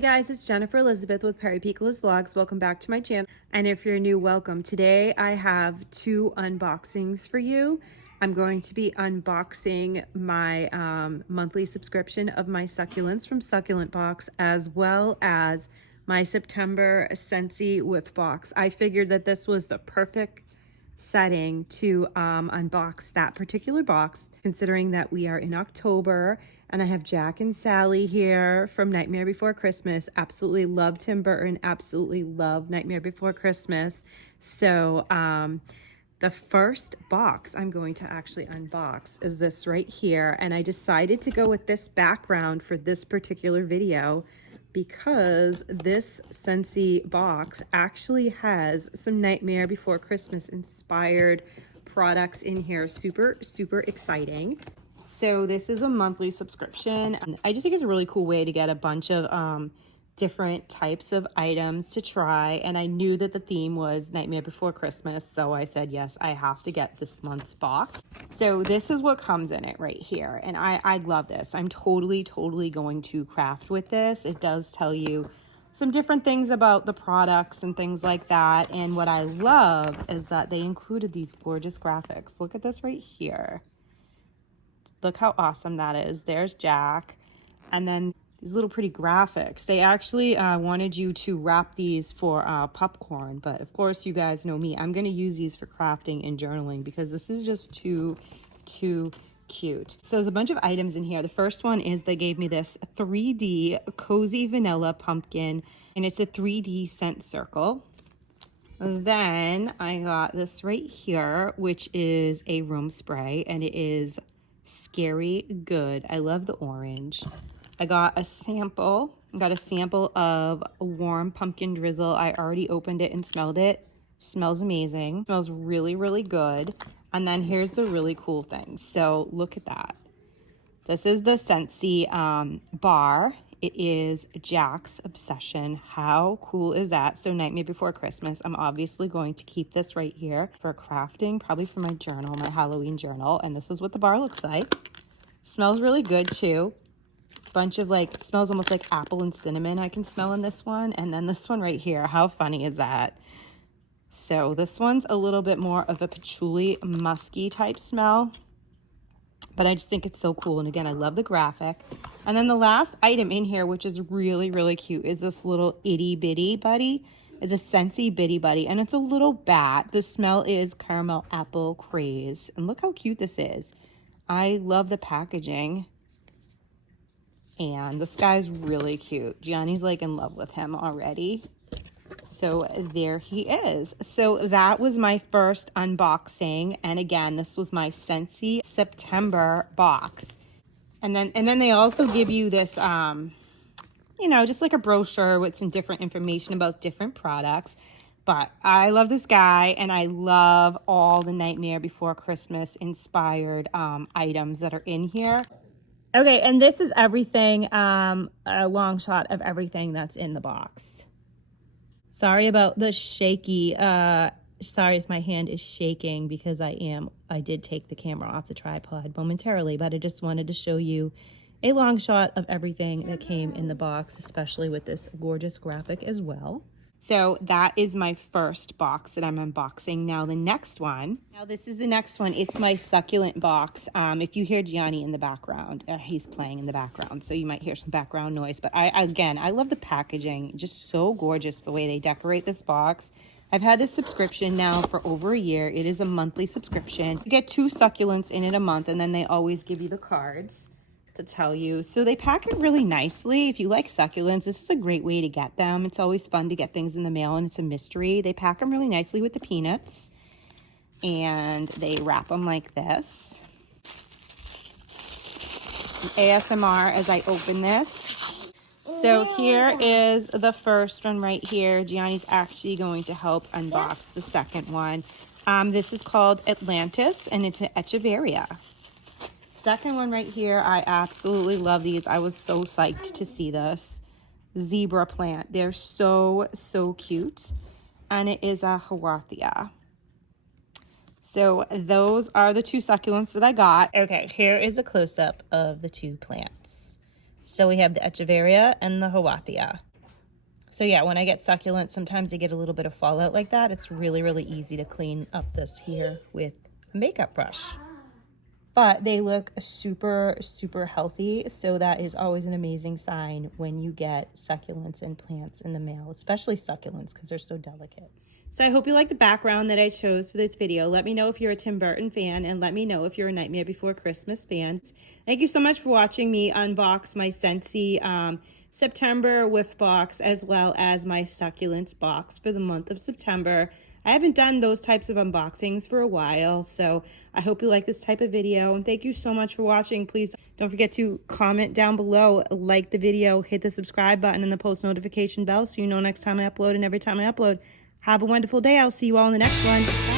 Hey guys, it's Jennifer Elizabeth with Perry Piccolo's Vlogs. Welcome back to my channel. And if you're new, welcome. Today I have two unboxings for you. I'm going to be unboxing my monthly subscription of my succulents from Succulent Box, as well as my September Scentsy Whiff Box. I figured that this was the perfect setting to unbox that particular box, considering that we are in October and I have Jack and Sally here from Nightmare Before Christmas. Absolutely love Tim Burton, absolutely love Nightmare Before Christmas. So the first box I'm going to actually unbox is this right here, and I decided to go with this background for this particular video because this Scentsy box actually has some Nightmare Before Christmas inspired products in here. Super exciting. So this is a monthly subscription. I just think it's a really cool way to get a bunch of different types of items to try, and I knew that the theme was Nightmare Before Christmas, so I said yes, I have to get this month's box. So this is what comes in it right here, and I love this. I'm totally going to craft with this. It does tell you some different things about the products and things like that, and what I love is that they included these gorgeous graphics. Look at this right here. Look how awesome that is. There's Jack, and then these little pretty graphics. They actually wanted you to wrap these for popcorn, but of course you guys know me. I'm going to use these for crafting and journaling because this is just too cute. So there's a bunch of items in here. The first one is they gave me this 3D Cozy Vanilla Pumpkin, and it's a 3D scent circle. Then I got this right here, which is a room spray, and it is Scary Good. I love the orange. I got a sample. I got a sample of a warm pumpkin drizzle. I already opened it and smelled it. Smells amazing. Smells really good. And then here's the really cool thing. So look at that. This is the Scentsy bar. It is Jack's obsession. How cool is that? So Nightmare Before Christmas. I'm obviously going to keep this right here for crafting, probably for my journal, my Halloween journal. And this is what the bar looks like. Smells really good too. Bunch of it smells almost like apple and cinnamon I can smell in this one. And then this one right here, how funny is that? So this one's a little bit more of a patchouli musky type smell, but I just think it's so cool. And again, I love the graphic. And then the last item in here, which is really cute, is this little itty bitty buddy. It's a Scentsy Bitty Buddy, and it's a little bat. The smell is caramel apple craze, and look how cute this is. I love the packaging. And this guy's really cute. Gianni's like in love with him already. So there he is. So that was my first unboxing. And again, this was my Scentsy September box. And then they also give you this, you know, just like a brochure with some different information about different products. But I love this guy, and I love all the Nightmare Before Christmas inspired items that are in here. Okay, and this is everything, a long shot of everything that's in the box. Sorry about the shaky, sorry if my hand is shaking because I did take the camera off the tripod momentarily, but I just wanted to show you a long shot of everything that came in the box, especially with this gorgeous graphic as well. So that is my first box that I'm unboxing. Now the next one, this is the next one. It's my succulent box. If you hear Gianni in the background, he's playing in the background, so you might hear some background noise. But I love the packaging. Just so gorgeous the way they decorate this box. I've had this subscription now for over a year. It is a monthly subscription. You get 2 succulents in it a month, and then they always give you the cards to tell you. So they pack it really nicely. If you like succulents, this is a great way to get them. It's always fun to get things in the mail, and it's a mystery. They pack them really nicely with the peanuts, and they wrap them like this. Some ASMR as I open this. So here is the first one right here. Gianni's actually going to help unbox the second one. This is called Atlantis, and it's an Echeveria. Second one right here, I absolutely love these. I was so psyched to see this. Zebra plant. They're so cute. And it is a Hawathia. So those are the 2 succulents that I got. Okay, here is a close-up of the 2 plants. So we have the Echeveria and the Hawathia. So yeah, when I get succulents, sometimes I get a little bit of fallout like that. It's really, really easy to clean up this here with a makeup brush. But they look super, super healthy. So that is always an amazing sign when you get succulents and plants in the mail, especially succulents because they're so delicate. So I hope you like the background that I chose for this video. Let me know if you're a Tim Burton fan, and let me know if you're a Nightmare Before Christmas fan. Thank you so much for watching me unbox my Scentsy September Whiff Box, as well as my Succulents box for the month of September. I haven't done those types of unboxings for a while, so I hope you like this type of video. And thank you so much for watching. Please don't forget to comment down below, like the video, hit the subscribe button and the post notification bell so you know next time I upload and every time I upload. Have a wonderful day. I'll see you all in the next one.